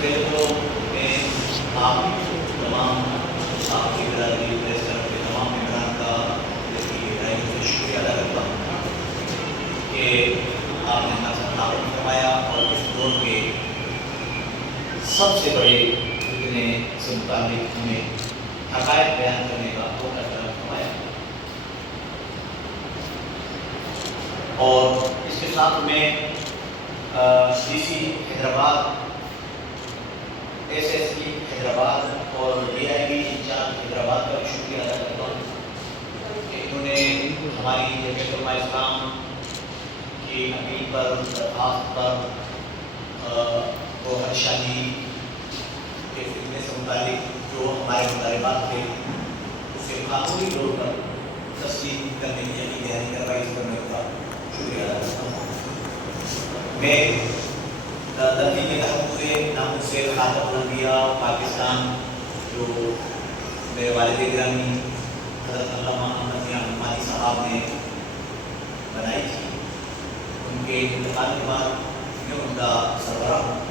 پہلے تو میں آپ تمام آپ کی برادری پریس کلب کے تمام ممبران کا سے شکریہ ادا کرتا ہوں کہ آپ نے ہمارا تعاون فرمایا اور اس دور کے سب سے بڑے فتنے سے متعلق ہمیں حقائق بیان کرنے کا موقع فراہم فرمایا. اور اس کے ساتھ میں D C Hyderabad, S S P Hyderabad اور D I B incharge Hyderabad کا بھی شکریہ ادا کرتا ہوں کہ انہوں نے ہماری جمعیت علماء اسلام کی اپیل پر، درخواست پر گوہر شاہی کے فتنے سے متعلق جو ہمارے مطالبات تھے اسے قانونی طور پر تسلیم کرنے کی یقین دہانی کروائی. اس پر میں کا شکریہ ادا کرتا ہوں. میں دھرتی کے تحفظ نام سے خاتم الانبیاء پاکستان جو میرے والد گرامی حضرت علامہ احمد میاں عماری صاحب نے بنائی تھی، ان کے انتقال کے بعد میں ان کا سربراہ ہوں.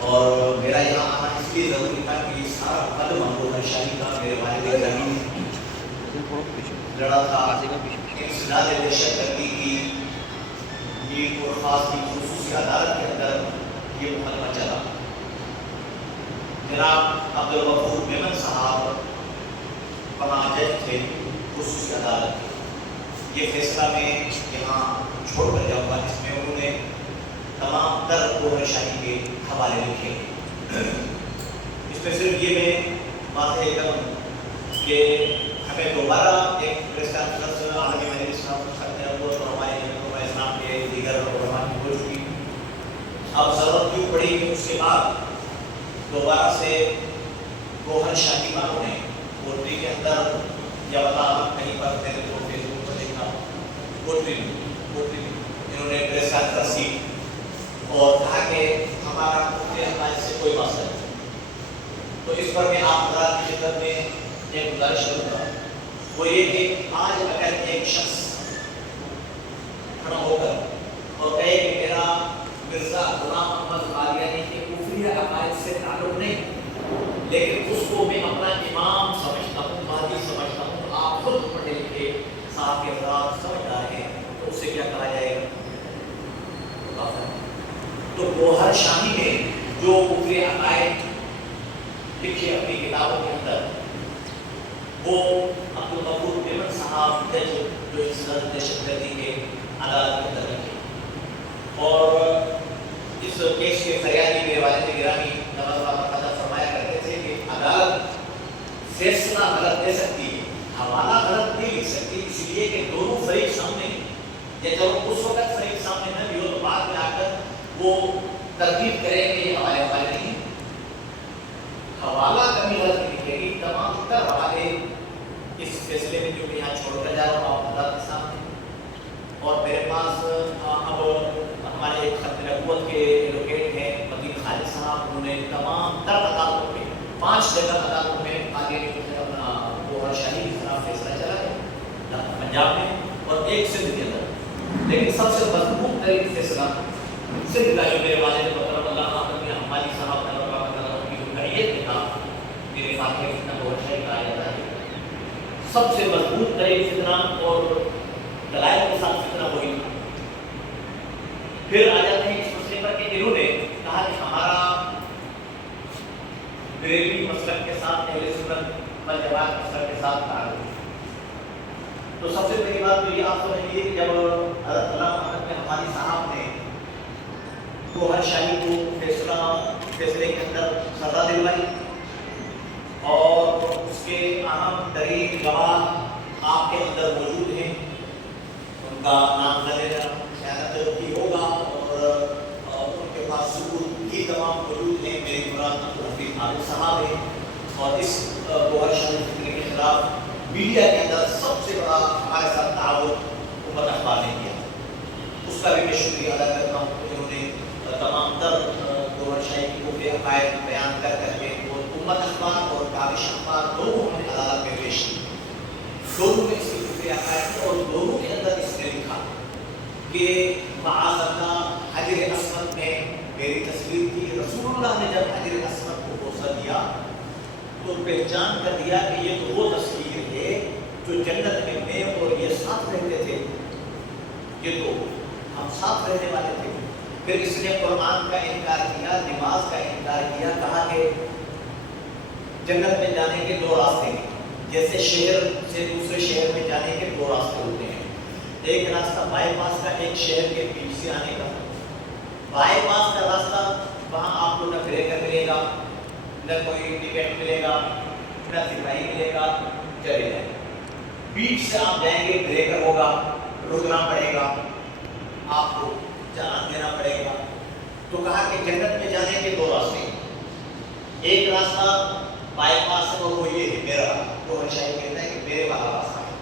اور میرا یہاں آنا اس لیے ضروری تھا کہ یہ سارا مقدمہ گوہر شاہی کا میرے والد گرامی نے لڑا تھا. انسداد دہشت گردی کی میر اور خاص کی خصوصی عدالت کے اندر یہ مقدمہ چلا. جناب عبدالغفور میمن صاحب پناہ جج تھے خصوصی عدالت کے. یہ فیصلہ میں یہاں چھوڑ کر جاؤں گا جس میں انہوں نے تمام تر گوہر شاہی کے حوالے لکھے. اس میں صرف یہ میں واضح کروں کہ ہمیں دوبارہ ایک پریس کانفرنس عالمی مجلس کرتے ہیں اور ہمارے علماء اسلام کے دیگر علماء کی ہو چکی. اب ضرورت کیوں پڑی کہ اس کے بعد دوبارہ سے گوہر شاہی والوں نے پوٹری کے اندر یا بتا کہیں پر میں نے تو فیس بک پر دیکھا پوٹری انہوں نے پریس کانفرنس کی اور کہا کہ ہمارا حمایت سے کوئی مسئلہ نہیں. تو اس پر میں آپ حضرات کی خدمت میں ایک گزارش کروں گا، وہ یہ کہ آج اگر ایک شخص کھڑا ہو کر اور کہے کہ میرا مرزا غلام احمد قادیانی کے کفری عقائد سے تعلق نہیں، لیکن اس کو میں اپنا امام سمجھتا ہوں، مہدی سمجھتا ہوں، آپ خود پڑھے لکھے صاحب کے افراد سمجھدار ہیں، تو اسے کیا کہا جائے گا؟ تو گوہر شاہی نے جو کفری عقائد لکھے اپنی کتابوں کے اندر، وہ عبدالغفور میمن صاحب جج جو انسداد دہشت گردی کے عدالت کے اندر لکھے. اور اس کیس کے فریادی میرے والد گرامی نواز اللہ فرمایا کرتے تھے کہ عدالت فیصلہ غلط دے سکتی ہے، حوالہ غلط نہیں لکھ سکتی، اس لیے کہ دونوں فریق سامنے ہیں. یا جب اس وقت فریق سامنے نہ بھی ہو تو بعد میں آ کر وہ ترغیب کریں کہ یہ ہمارے حوالے نہیں. حوالہ کبھی غلط نہیں لکھے گی. تمام تر حوالے اس فیصلے میں جو میں یہاں چھوڑ کر جا رہا ہوں آپ حضرات کے سامنے. اور میرے پاس اب ہمارے ایک خط نبوت کے ایڈوکیٹ ہیں مدین خالد صاحب، انہوں نے تمام تر عدالتوں میں 5 جگہ عدالتوں میں آگے اپنا گوہر شاہی کے خلاف فیصلہ چلا ہے پنجاب میں اور ایک سندھ کے اندر. لیکن سب سے مضبوط ترین فیصلہ سندھ کا جو میرے والد محترم اللہ علیہ ہماری صاحب کی حریت کے تھا، میرے فاتح فتنہ گوہر شاہی کہا جاتا ہے. سب سے مضبوط ترین فتنہ اور دلائل کے ساتھ فتنہ وہی تھا. پھر آ جاتے ہیں اس مسئلے پر کہ انہوں نے کہا کہ ہمارا بریلوی مسلک کے ساتھ اہل سنت والجماعت مسلک کے ساتھ تعلق ہے. تو سب سے پہلی بات تو یہ آپ سمجھیے کہ جب حضرت علامہ احمد بن حمانی صاحب نے گوہر شاہی کو فیصلے کے اندر سزا دلوائی اور اس کے اہم ترین گواہ آپ کے اندر موجود ہیں، ان کا نام نہ لینا خیانت کی ہوگا اور ان کے پاس ثبوت بھی تمام موجود ہیں. میری مراد عبدالحفیظ عالم صاحب ہیں. اور اس گوہر شاہی فتنے کے خلاف میڈیا کے اندر سب سے بڑا ہمارے ساتھ تعاون حکومت اخبار نے کیا، اس کا بھی میں شکریہ ادا کرتا ہوں. انہوں نے تمام تر گوہر شاہی کی کفری عقائد بیان کر کے وہ حکومت اخبار اور کاوش اخبار دونوں ہم نے عدالت میں پیش کی. دونوں میں اس کی کفری عقائد اور دونوں کے اندر اس نے لکھا کہ معاذ اللہ حجر اسود میں میری تصویر تھی. رسول اللہ نے جب حجر دیا تو پہچان کر دیا کہ یہ تو وہ تصویر ہے جو جنت میں اور یہ ساتھ رہتے تھے، یہ تو ہم ساتھ رہنے والے تھے۔ پھر اس نے قرآن کا انکار کیا، نماز کا انکار کیا، کہا کہ جنت میں جانے کے دو راستے ہیں، جیسے شہر سے دوسرے شہر میں جانے کے دو راستے ہوتے ہیں، ایک راستہ بائی پاس کا، ایک شہر کے بیچ سے آنے کا۔ بائی پاس کا راستہ وہاں آپ کو نہ بریکر ملے گا، نہ کوئی ٹکٹ ملے گا، نہ سپاہی ملے گا، چلے جائیں۔ بیچ سے آپ جائیں گے، بریکر ہوگا، رکنا پڑے گا، آپ کو چالان دینا پڑے گا۔ تو کہا کہ جنت میں جانے کے دو راستے ہیں، ایک راستہ بائی پاس ہے وہ یہ ہے میرا، تو شاہی کہتا ہے کہ میرے والا راستہ ہے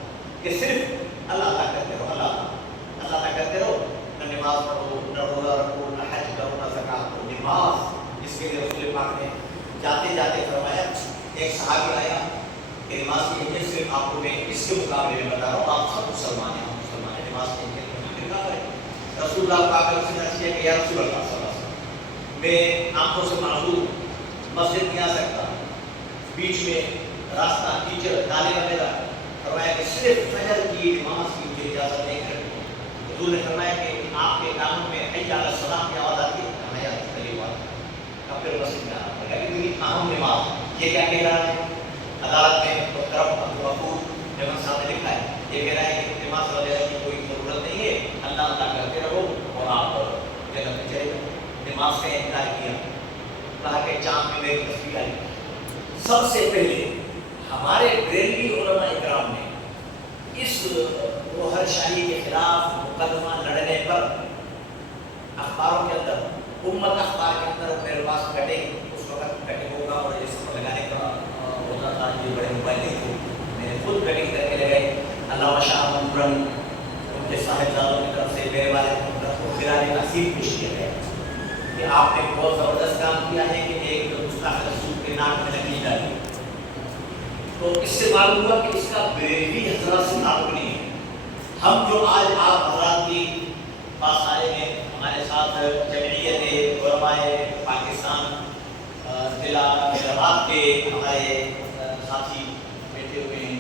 کہ صرف اللہ تعالیٰ کرتے رہو، اللہ تعالیٰ کرتے رہو، نہ نماز پڑھو، نہ روزہ رکھو، نہ حج کرو، نہ زکات دو، نماز۔ اس کے لیے رسول پاک نے جاتے جاتے فرمایا، ایک صحابی آیا کہ نماز کی اہمیت صرف آپ کو میں اس کے مقابلے میں بتا رہا ہوں، آپ سب مسلمان ہیں، ہم مسلمان ہیں، نماز کی اہمیت کیا کریں؟ رسول اللہ پاک نے اسے نصیحت کہ یا رسول اللہ صلی اللہ علیہ وسلم، میں آنکھوں سے معذور مسجد نہیں آ سکتا، بیچ میں راستہ کیچڑ نالے وغیرہ، فرمایا کہ صرف فجر کی نماز کی مجھے اجازت نہیں کرتی۔ حضور نے فرمایا کہ آپ کے کانوں میں حی علی الصلاۃ کی آواز آتی ہے، فرمایا چلی بات اب پھر مسجد میں آنا پڑے گا، اتنی اہم نماز۔ یہ کیا کہہ رہا ہے؟ عدالت میں محترم ابو جمن صاحب نے لکھا ہے، یہ کہہ رہا ہے کہ نماز وغیرہ کی کوئی ضرورت نہیں ہے، اللہ اللہ کرتے رہو اور آپ جنت میں چلے جاؤ۔ نماز کا انکار کیا، کہا کہ چاند میں میری تصویر آئی۔ سب سے پہلے ہمارے بریلوی علماء اکرام نے اس گوہر شاہی کے خلاف مقدمہ لڑنے پر اخباروں کے اندر، امت اخبار کے اندر میرے پاس کٹے، اس وقت کٹنگ ہوگا اور جس کو لگانے کا ہوتا تھا، یہ بڑے موبائل نہیں تھے، میں نے خود کٹنگ کر کے لگائی۔ علامہ شاہ عمران ان کے صاحبزادوں کی طرف سے میرے والد کی طرف کو خراج تحسین پیش کیا گیا کہ آپ نے بہت زبردست کام کیا ہے کہ ایک گستاخ رسول کے ناک میں نکلی ڈالی۔ تو اس سے معلوم ہوا کہ اس کا بریلوی حضرات سے تعلق نہیں ہے۔ ہم جو آج آپ حضرات کی پاس آئے ہیں، ہمارے ساتھ جمعیت علماء پاکستان ضلع حیدرآباد کے ہمارے ساتھی بیٹھے ہوئے ہیں،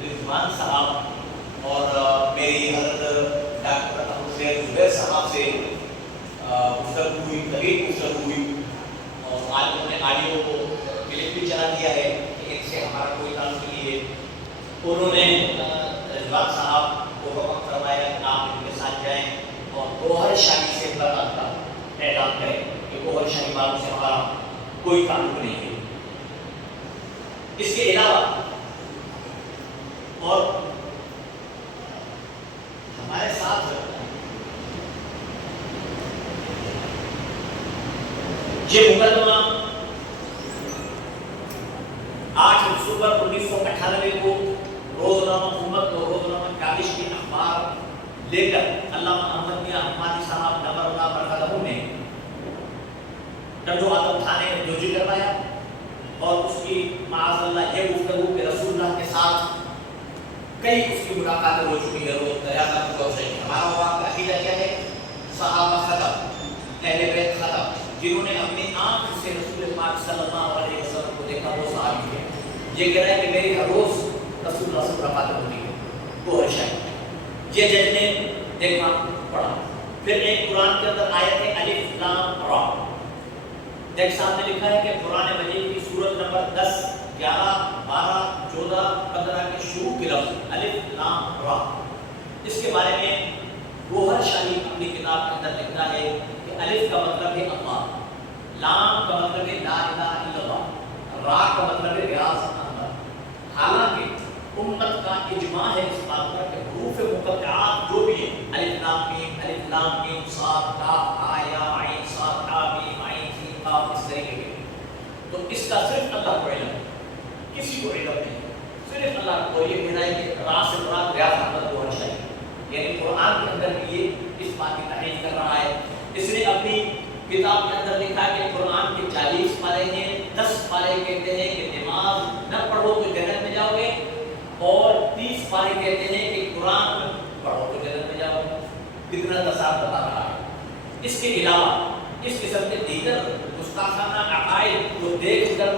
رضوان صاحب اور میری حضرت ڈاکٹر ابو زبیر صاحب سے گفتگو ہوئی، طویل گفتگو ہوئی، اور آج انہوں نے آڈیو کو کلپ بھی چلا دیا ہے کہ ان سے ہمارا کوئی تعلق نہیں ہے۔ انہوں نے رضوان صاحب کو حکم فرمایا کہ آپ ان کے ساتھ جائیں اور گوہر شاہی سے برات کا اعلان کریں کہ گوہر شاہی والوں سے ہمارا کوئی تعلق نہیں ہے۔ اس کے علاوہ اور ہمارے ساتھ یہ مقدمہ 8 اکتوبر 1998 کو روزنامہ امت اور روزنامہ کابش کے اخبار لے کر علامہ احمد میاں حمادی صاحب نمبر اللہ مرحلہ نے ڈنڈو آدم تھانے میں جوجی کروایا، اور اس کی معاذ اللہ یہ گفتگو کہ رسول اللہ کے ساتھ کئی اس کی ملاقاتیں ہو چکی ہے، روز دریافت کو سے ہمارا وہاں کا عقیدہ کیا ہے؟ صحابہ ختم، اہل بیت ختم، جنہوں نے اپنی آنکھ سے رسول پاک صلی اللہ علیہ وسلم کو دیکھا وہ صحابی ہے۔ یہ کہہ رہا ہے کہ میری ہر روز رسول اللہ سے ملاقاتیں ہوتی ہے، وہ ہے شاید یہ جج نے دیکھا پڑھا۔ پھر ایک قرآن کے اندر آیت ہے الف لام را، دیکھ صاحب نے لکھا ہے کہ قرآن مجید کی سورت نمبر 10، 11، 12، 14، 15 کے شروع کے لفظ الف لام را، اس کے بارے میں گوہر شاہی اپنی کتاب کے اندر لکھتا ہے کہ الف کا مطلب ہے اللہ، لام کا مطلب ہے لا الہ الا اللہ، را کا مطلب ہے ریاض احمد۔ حالانکہ امت کا اجماع ہے اس بات پر کہ حروف مقطعات جو بھی ہیں، الف لام میم صاد کاف ہا یا عین صاد ہا میم عین سین قاف، اس طریقے کے، تو اس کا صرف اللہ کو علم ہے، کسی کو علم نہیں، صرف اللہ کو۔ یہ کہنا ہے کہ را سے مراد ریاض احمد گوہر شاہی، یعنی قرآن کے اندر بھی یہ اس بات کی تعریف کر رہا ہے۔ اس نے اپنی کتاب کے اندر لکھا کہ قرآن کے 40 پارے ہیں، 10 پارے کہتے ہیں کہ نماز نہ پڑھو تو جنت میں جاؤ گے، اور 30 پارے کہتے ہیں کہ قرآن پڑھو تو جنت میں جاؤ گے۔ کتنا تصاویر بتا رہا ہے۔ اس کے علاوہ اس قسم کے دیگر گستاخانہ عقائد کو دیکھ کر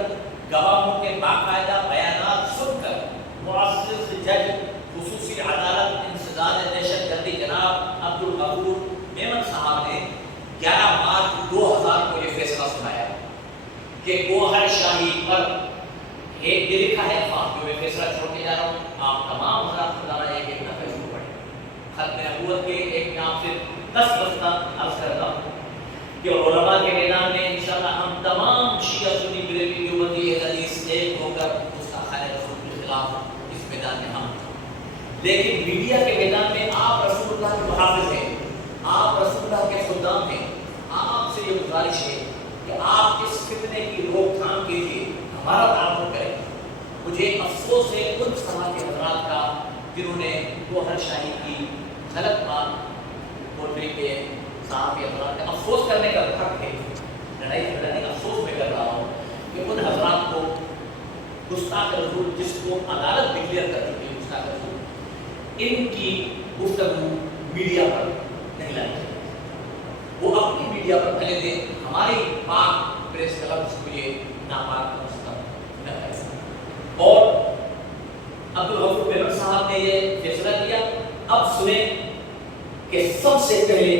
گواہوں کے باقاعدہ بیانات سن کر معزز جج خصوصی عدالت انسداد دہشت گردی جناب عبدالغفور میمن صاحب نے 11 مارچ 2000 کو یہ فیصلہ سنایا کہ گوہر شاہی پر ایک یہ لکھا ہے جو میں فیصلہ چھوڑ کے جا رہا ہوں، آپ تمام حضرات خدا ایک ایک دفعہ ضرور پڑھیں۔ ختم نبوت کے ایک میں آپ سے 10 بستہ عرض کرتا ہوں کہ علماء کے میدان میں انشاءاللہ ہم تمام شیعہ سنی بریلوی دیوبندی حدیث ایک ہو کر گستاخانہ رسول کے خلاف اس میدان میں ہم، لیکن میڈیا کے میدان میں آپ رسول اللہ کے محافظ ہیں، آپ رسول اللہ کے خدام ہیں، آپ سے یہ گزارش ہے کہ آپ اس فتنے کی روک تھام کیجیے، ہمارا تعاون کریں۔ مجھے افسوس ہے ان سماج کے حضرات کا جنہوں نے گوہر شاہی کی غلط بات بولنے کے صحافی حضرات کا افسوس کرنے کا حق ہے، لڑائی جھگڑا نہیں، افسوس میں کر رہا ہوں کہ ان حضرات کو گستاخ رسول جس کو عدالت ڈکلیئر کر چکی ہے گستاخ رسول، ان کی گفتگو میڈیا پر نہیں لانی چاہیے، وہ اپنی میڈیا پر پہلے دیں، ہماری پاک پریس کلبس کو یہ ناپاک نہ کرے۔ اور عبدالغفور میمن صاحب نے یہ فیصلہ کیا۔ اب سنیں کہ سب سے پہلے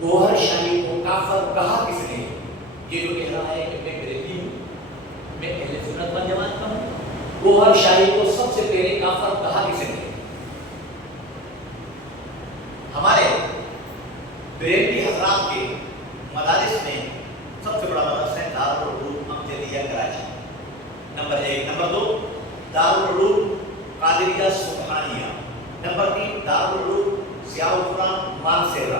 گوہر شاہی کو کافر کہا کس نے؟ یہ جو کہہ رہا ہے کہ میں بریلوی ہوں، میں اہل سنت والجماعت کا ہوں، گوہر شاہی کو سب سے پہلے کافر کہا کس نے؟ ہمارے بریلوی حضرات کے مدارس میں سب سے بڑا مدرسہ ہے دارالعلوم امجدیہ کراچی، نمبر 1۔ نمبر 2 دارالعلوم قادریہ سبحانیہ، نمبر 3 دارالعلوم ضیاء القرآن مانسہرہ،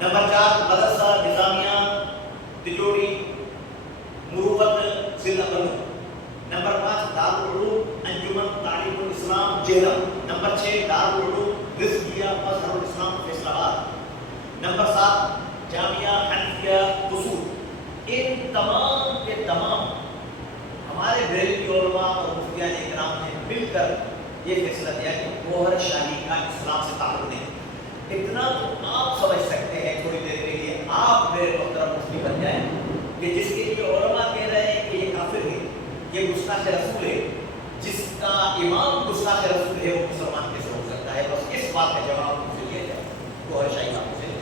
نمبر 4 مدرسہ نظامیہ تجوڑی مروت ضلع بنو، نمبر 5 دارالعلوم انجمن تعلیم الاسلام جہلم، نمبر 6 دارالعلوم رزقیہ مظہر الاسلام فیصل آباد، نمبر 7 جامعہ حنفیہ قصور۔ ان تمام کے تمام ہمارے بریلوی علماء اور مفتیان اکرام نے مل کر یہ فیصلہ کیا کہ گوہر شاہی کا اسلام سے تعلق نہیں۔ اتنا تو آپ سمجھ سکتے ہیں تھوڑی دیر کے لیے، آپ میرے محترم مفتی بن جائیں کہ جس کے لیے علماء کہہ رہے ہیں کہ یہ کافر ہے، یہ گستاخ رسول ہے، جس کا امام گستاخ رسول ہے، وہ مسلمان کیسے ہو سکتا ہے؟ بس اس بات کا جواب مجھے دیا جائے گوہر شاہی صاحب سے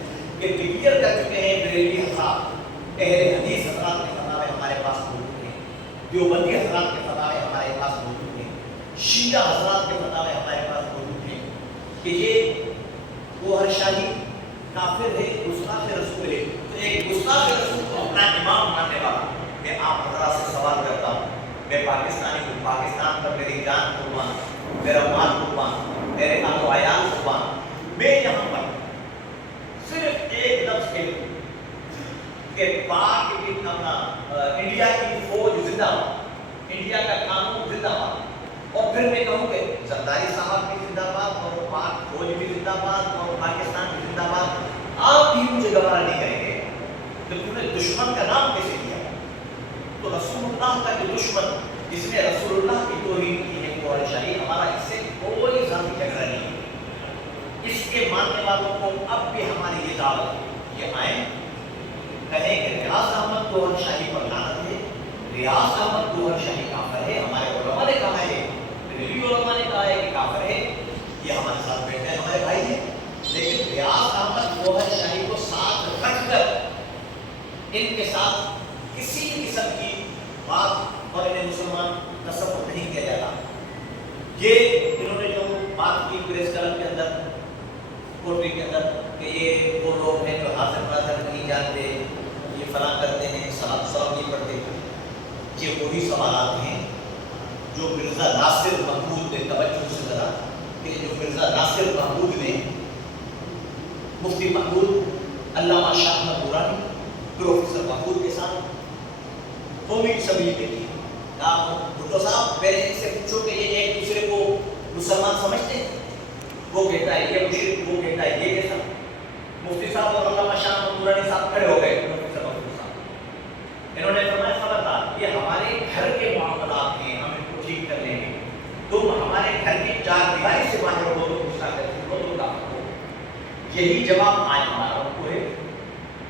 کہ ڈکلیئر کر چکے ہیں بریلوی حضرات، اہل حدیث حضرات کے فتاوے ہمارے پاس موجود ہیں، دیوبندی حضرات کے فتاوے ہمارے پاس موجود ہیں، شیعہ حضرات کے فتاوے ہمارے پاس موجود ہیں کہ یہ گوہر شاہی کافر ہے، گستاخ رسول ہے۔ تو ایک گستاخ رسول کو اپنا امام ماننے والا میں آپ حضرات سے سوال کرتا ہوں، میں پاکستانی ہوں، پاکستان پر میری جان قربان، میرا مال قربان، میرے اہل و عیال قربان، میں یہاں پر صرف ایک لفظ کہہ دوں کہ پاک اپنا انڈیا کی فوج زندہ باد، انڈیا کا قانون زندہ باد، اور پھر میں کہوں کہ زرداری صاحب بھی زندہ باد، اور پاک فوج بھی زندہ باد، اور پاکستان بھی زندہ باد، آپ بھی مجھے گوارا نہیں کریں گے کہ تم نے دشمن کا نام کیسے لیا؟ تو رسول اللہ کا جو دشمن جس نے رسول اللہ کی توہین کی ہے گوہر شاہی، ہمارا اس سے کوئی ذاتی جھگڑا نہیں ہے۔ اس کے ماننے والوں کو اب بھی ہماری یہ دعوت ہے، یہ آئیں کہیں کہ ریاض احمد گوہر شاہی پر لعنت ہے، ریاض احمد گوہر شاہی کافر ہے، ہمارے علماء نے کہا ہے، بریلوی علماء نے کہا ہے کہ کافر ہے، یہ ہمارے ساتھ بیٹھے ہیں، ہمارے بھائی ہیں، لیکن ریاض احمد گوہر شاہی کو ساتھ رکھ کر ان کے ساتھ کسی قسم کی بات اور انہیں مسلمان تصور نہیں کیا جاتا۔ یہ انہوں نے جو بات کی پریس کلب کے اندر، کوٹری کے اندر، کہ یہ وہ لوگ ہیں جو حاضر ناظر نہیں جانتے، یہ فلاں کرتے ہیں، سلام نہیں پڑھتے، یہ وہی سوالات ہیں جو مرزا ناصر محمود نے توجہ سے ذرا کہ جو مرزا ناصر محمود نے مفتی محمود علامہ شاہ احمد درانی پروفیسر محمود کے ساتھ قومی اسمبلی میں کی، بھٹو صاحب پہلے ان سے پوچھو کہ یہ ایک دوسرے کو مسلمان سمجھتے ہیں؟ وہ کہتا ہے یہ مشرک، وہ کہتا ہے یہ کیسا؟ مفتی صاحب اور علامہ شاہ احمد درانی صاحب کھڑے ہو گئے، پروفیسر محمود صاحب، انہوں نے فرمایا خبردار، یہ ہمارے گھر کے معاملات ہیں، ہم ان کو ٹھیک کر لیں گے، تم ہمارے گھر کی چار دیواری سے باہر ہو تو غصہ کرتے ہو تو کافر ہو۔ یہی جواب آج ہمارا کو ہے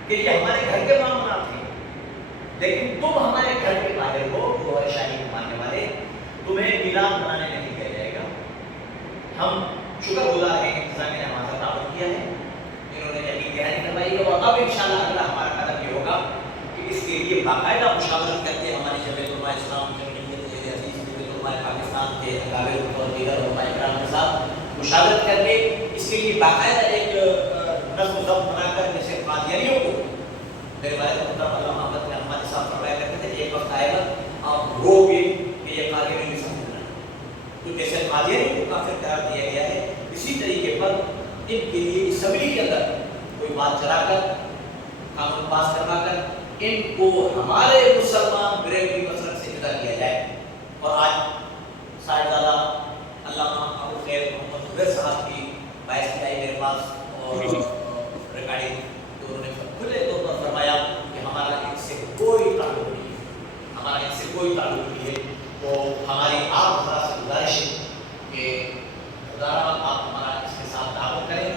کہ یہ ہمارے گھر کے معاملات ہیں، لیکن تم ہمارے گھر کے باہر ہو گوہر شاہی کو ماننے والے، تمہیں میلاد منانے نہیں دیا جائے گا۔ ہم شکر گزار ہیں انتظامیہ نے ہمارا تعاون کیا ہے، انہوں نے یقین دہانی کروائی ہے، اور اب انشاءاللہ اگلا ہمارا قدم یہ ہوگا کہ اس کے لیے باقاعدہ مشاورت کرتے ہماری جمعیت علماء اسلام، جمعیت اہل حدیث، جمعیت علماء پاکستان کے اکابر اور دیگر علماء کرام کے ساتھ مشاورت کر کے اس کے لیے باقاعدہ ایک نظم و ضبط بنا کر، جیسے قادیانیوں کو میرے والد محترم علامہ محمد بن احمد صاحب فرمایا کرتے تھے ایک وقت آئے گا آپ رو گے کہ یہ قادیانی نہیں سمجھنا ہے، تو جیسے قادیانی کو کافر قرار دیا گیا ہے، اسی طریقے پر ان کے لیے اسمبلی کے اندر کوئی بات چلا کر، قانون پاس کروا کر ان کو ہمارے مسلمان بریلوی مسلک سے جدا کیا جائے۔ اور آج صاحبزادہ علامہ ابو خیر محمد زبیر صاحب کی باعث آئی میرے پاس اور ریکارڈنگ، تو انہوں نے کھلے طور پر فرمایا کہ ہمارا ان سے کوئی تعلق نہیں ہے، ہمارا ان سے کوئی تعلق نہیں ہے۔ تو ہماری آپ حضرات سے گزارش ہے کہ خدا آپ ہمارا اس کے ساتھ تعاون کریں،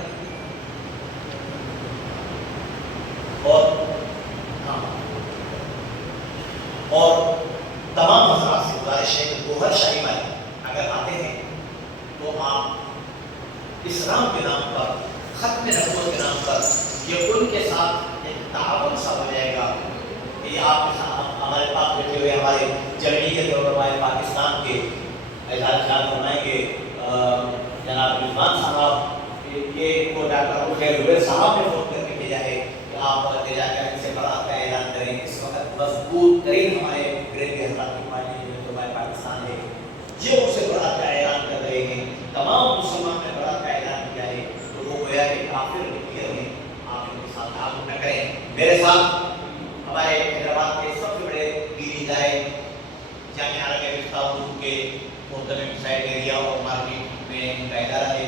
اور تمام حضرات سے گزارش ہے کہ گوہر شاہی والے اگر آتے ہیں تو آپ اسلام کے نام پر، ختم نبوت کے نام پر یہ ان کے ساتھ ایک تعاون سا ہو جائے گا کہ یہ آپ کے ساتھ ہمارے پاس بیٹھے ہوئے ہمارے جمعیت علماء پاکستان کے اعزاز خیال فرمائیں گے جناب رضوان صاحب، یہ کو ڈاکٹر ابو خیر زبیر صاحب نے فون کر کے بھیجا ہے کہ آپ لے جا کر ان سے برات کا اعلان کریں۔ اس وقت مضبوط ترین ہمارے بریلوی حضرات کی پارٹی جو ہمارے پاکستان ہے، یہ ان سے برات کا اعلان کر رہے ہیں، تمام مسلمان نے برات کا اعلان کیا ہے، تو وہ گویا کہ کافر کلیئر ہیں، آپ ان کے ساتھ تعاون نہ کریں۔ میرے ساتھ ہمارے حیدرآباد کے سب سے بڑے دینی ادارے جامعہ عربیہ مفتاح اردو کے محترم سائڈ ایریا اور مارکیٹ میں ان کا ادارہ ہے،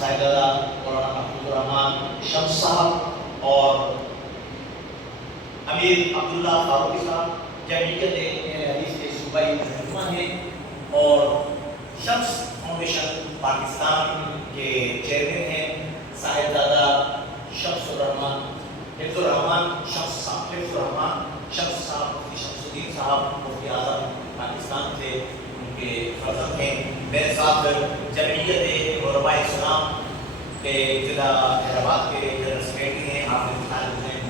صاحبزادہ مولانا محمود الرحمان شمس صاحب اور امیر عبداللہ فاروقی صاحب جمعیت اہل حدیث کے صوبائی رہنما ہیں، اور شمس فاؤنڈیشن پاکستان کے چیئرمین ہیں صاحبزادہ شمس الرحمان حفظ الرحمان شمس صاحب، حفظ الرحمان شمس صاحب، مفتی شمس الدین صاحب مفتی اعظم پاکستان سے ان کے فرزند ہیں۔ میرے ساتھ جمعیت علماء اسلام کے ضلع حیدرآباد کے جنرل سیکرٹری ہیں حافظ خالد حسین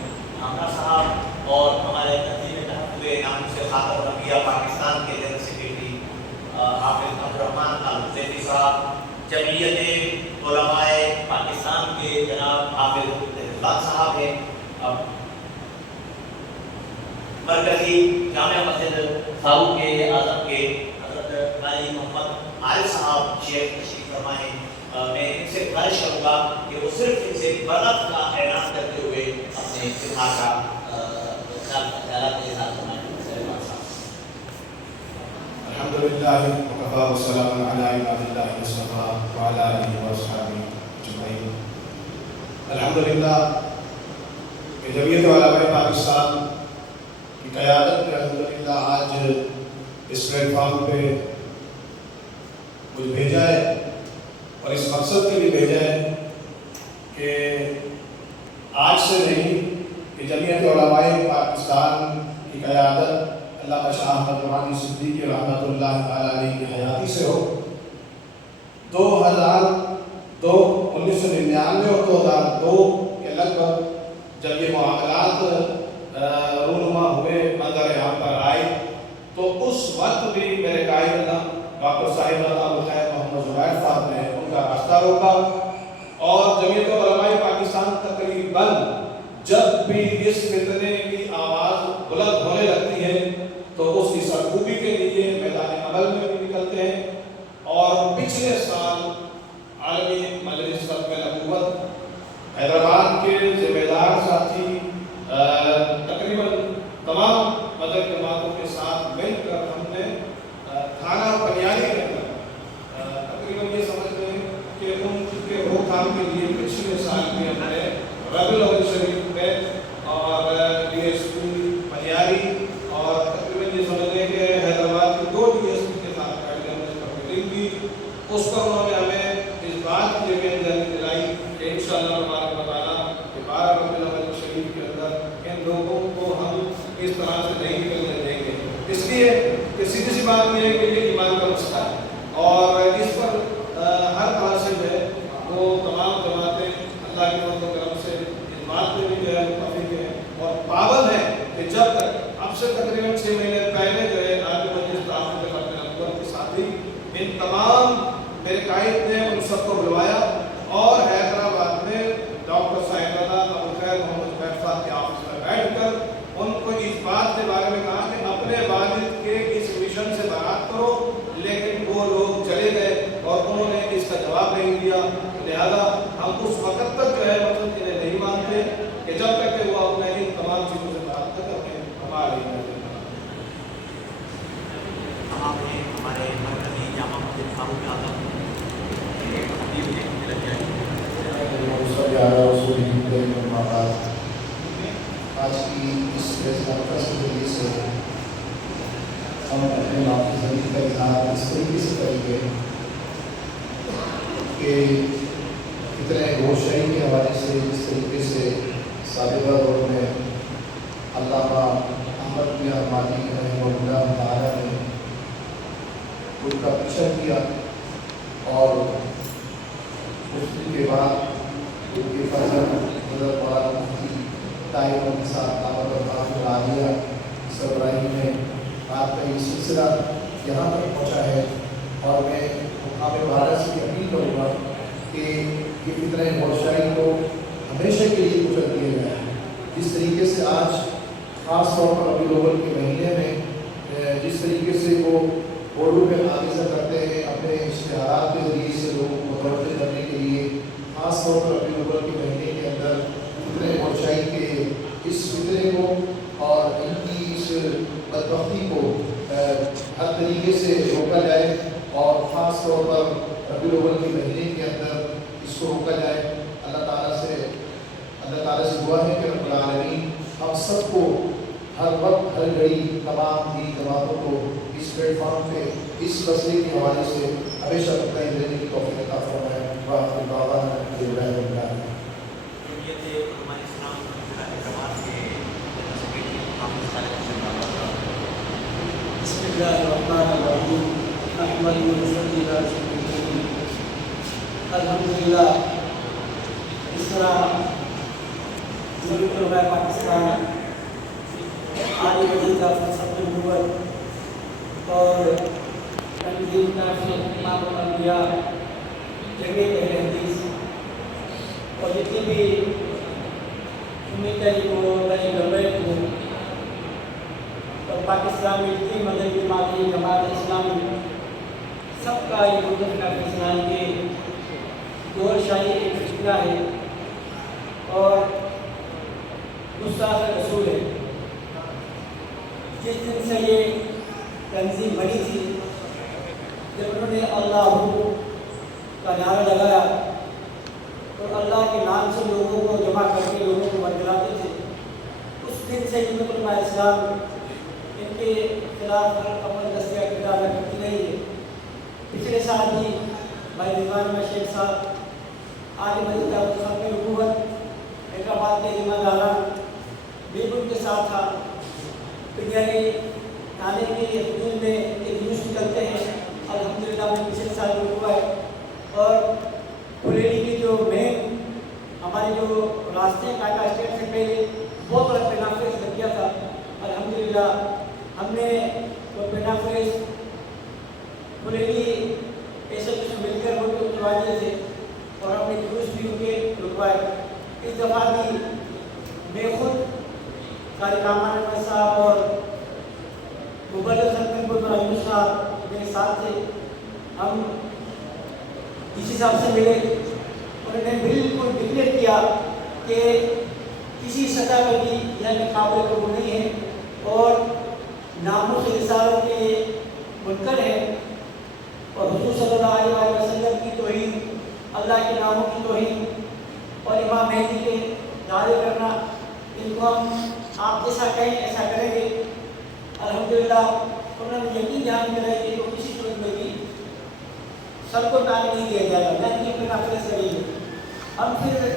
عامرہ صاحب، اور ہمارے تنظیم تحفظ ناموس خاتم الانبیاء پاکستان کے جنرل سیکرٹری حافظ عبدالرحمان الحسینی صاحب، جمعیت علماء پاکستان کے جناب حافظ رضوان صاحب ہیں، مرکزی جامعہ مسجد فاروق اعظم کے حضرت قاری محمد عارف صاحب شیخ تشریف فرمائے۔ میں ان سے گزارش کروں گا کہ وہ صرف ان سے برات کا اعلان کرتے ہوئے اپنے اتحاد کا خیالات کے ساتھ فرمائیں۔ الحمدللہ وکفیٰ والسلام علی عباد اللہ المصطفیٰ وعلی آلہ واصحابہ اجمعین۔ الحمدللہ کہ جمعیت علماء پاکستان کی قیادت میں الحمدللہ آج اس پلیٹ فارم پہ مجھے بھیجا ہے، اور اس مقصد کے لیے بھیجا ہے کہ آج سے نہیں کہ جمعیت علماء پاکستان کی قیادت علامہ شاہ احمد نعمانی صدیقی رحمۃ اللہ تعالیٰ علیہ کی حیاتی سے ہو۔ 1999 اور 2002 کے لگ بھگ جب یہ معاملات رونما ہوئے، منظر عام پر آئے، تو اس وقت بھی میرے قائد علم ڈاکٹر صاحبزادہ ابو خیر محمد زبیر صاحب نے ان کا راستہ روکا، اور جمعیت علماء پاکستان تقریباً جب بھی اس فتنے کی آواز بلند ہونے لگتی ہے تو اس کی سرکوبی کے لیے میدان عمل میں بھی نکلتے ہیں۔ اور پچھلے سال عالمی مجلس ختم نبوت حیدرآباد کے ذمہ دار ساتھی تقریباً تمام مدر جماعتوں کے ساتھ مل کر ہم نے تھانہ پنیاری کے اندر تقریباً یہ سمجھتے ہیں کہ ان کے روک تھام کے لیے پچھلے سال بھی ہم نے ربیع الاول شریف میں اور ڈی ایس پی پنیاری، اور تقریباً یہ سمجھتے ہیں کہ حیدرآباد کے 2 ڈی ایس پی کے ساتھ بیٹھ کے ہم نے اس پر میٹنگ کی۔ اس پر انہوں نے ہمیں اس بات کی یقین دلائی کہ انشاءاللہ تبارک و تعالیٰ کہ 12 ربیع الاول شریف کے اندر ان لوگوں کو ہم اس طرح سے نہیں نکلنے دیں گے، اس لیے کہ سیدھی سی بات یہ ہے کہ یہ ایمان کا مسئلہ ہے اور اس پر ہر طرح سے جو ہے وہ تمام جماعتیں اللہ کے فضل و کرم سے اس بات پہ بھی جو ہے متفق ہیں اور پابند ہیں کہ جب تک اب سے تقریباً 6 مہینے پہلے جو ہے آج مجلس تعاون کے خاتون اکبر کے ساتھی ان تمام میرے قائد نے ان سب کو بلوایا اور حیدرآباد میں ڈاکٹر صاحبزادہ ابوالخیر محمد زبیر صاحب کے آفس میں بیٹھ کر ان کو اس بات کے بارے میں کہا کہ اپنے والد کے اس مشن سے برات کرو، لیکن وہ لوگ چلے گئے اور انہوں نے اس کا جواب نہیں دیا، لہذا ہم اس وقت تک جو ہے مطلب انہیں نہیں مانتے کہ جب تک کہ وہ اپنے ان تمام چیزوں سے برات تک اپنے ہمارے ہمارے مرکزی جامع مسجد فاروق اعظم ایک خطیب نے لگ جائے آج کی اس پریس کانفرنس کے ذریعے سے ہم اپنے ناقص کا اظہار اس طریقے سے کریں گے کہ اتنے روشنی کے حوالے سے جس طریقے سے سابقہ دور میں علامہ احمد میاں مالی رحمہ اللہ تعالیٰ نے ان کا پیچھا کیا اور اس کے بعد ان کے فضل حضرت مولانا مفتی طاہر کے ساتھ دعوت اور تعاون عالیہ سربراہی میں آپ کا یہ سلسلہ یہاں تک پہنچا ہے اور میں مقام بھارت سے یہ اپیل کروں گا کہ یہ فتنہ بادشاہی کو ہمیشہ کے لیے کچل دیا جائے۔ جس طریقے سے آج خاص طور پر ربیع الاول کے مہینے میں جس طریقے سے وہ اردو میں آمیزہ کرتے ہیں اپنے اشتہارات کے ذریعے سے لوگوں کو متوجہ کرنے کے لیے، خاص طور پر ربیع الاول کے مہینے کے اندر فتنہ بادشاہی کے اس فتنے کو اور ان کی اس بدبختی کو ہر طریقے سے روکا جائے اور خاص طور پر ربیع الاول کے مہینے کے اندر اس کو روکا جائے۔ اللہ تعالیٰ سے دعا ہے کہ رب العالمین ہم سب کو ہر وقت ہر گھڑی تمام دینی جماعتوں کو اس پلیٹ فارم پہ اس مسئلے کے حوالے سے ہمیشہ اپنا دینے کی توفیق عطا فرمائے۔ وآخر دعوانا الحمد للہ رب العالمین۔ بسم اللہ الرحمن الرحیم احمد صلی اللہ علیہ الحمدللہ۔ اس طرح ضرورت علماء پاکستان عالی مجلس کا فلسفہ نبوت اور تنظیم کافی امام الانبیاء جگہ اہل حدیث اور جتنی بھی امیدیں کو بنی گربے کو اور پاکستان میں جتنی مدنی جماعتیں جماعت اسلامی سب کا یہ مدد کا فیصلہ ہے کہ دور شاہی ایک فکرہ ہے اور گستاخ رسول ہے۔ جس دن سے یہ تنظیم بنی تھی جب انہوں نے اللہ کا نعرہ لگایا اور اللہ کے نام سے لوگوں کو جمع کر کے لوگوں کو برگلاتے تھے، اس دن سے جمعیت علماء اسلام ان کے خلاف ہر عمل دستیہ کردار کرتی رہی ہے۔ پچھلے سال بھی بھائی رضوان میں شیخ صاحب عالی مجلس ختم نبوت حیدرآباد کے ذمہ داران بالکل کے ساتھ تھا۔ پنجاری تھانے کے حدود میں ایک جلوس نکلتے ہیں، الحمدللہ میں پچھلے سال بھی ہوا ہے اور بریلی کی جو مین ہمارے جو راستے کاٹا اسٹیٹ سے پہلے بہت بڑا پینافریز لگ گیا تھا، الحمدللہ ہم نے وہ پینافریز بریلی ایسے کچھ مل کر وہ اتروا دیے تھے اور ہم نے جلوس بھی ان کے رکوائے۔ اس دفعہ بھی میں خود قاری کامان احمد صاحب اور مبلغ ختم ابراہیم صاحب میرے ساتھ تھے۔ ہم ڈی سی صاحب سے ملے، انہوں نے بالکل ڈکلیئر کیا کہ کسی سطح پہ بھی یہاں کے قابل قبول نہیں ہے اور ناموس رسالت کے منکر ہے اور حضور صلی اللہ علیہ وسلم کی توہین، اللہ کے ناموں کی توہین اور امام مہدی کے دعوے کرنا، ان کو ہم آپ جیسا کہیں ایسا کریں گے۔ الحمدللہ انہوں نے یقین دہانی کرائی کہ کسی صورت میں بھی سب کو تعلیم نہیں دیا جائے گا، میں نے یہ نافذ کری ہے۔ ہم پھر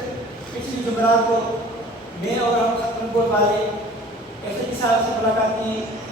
پچھلی جمعرات کو میں اور ہم ختم بورڈ والے ایسے صاحب سے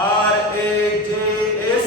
RAJS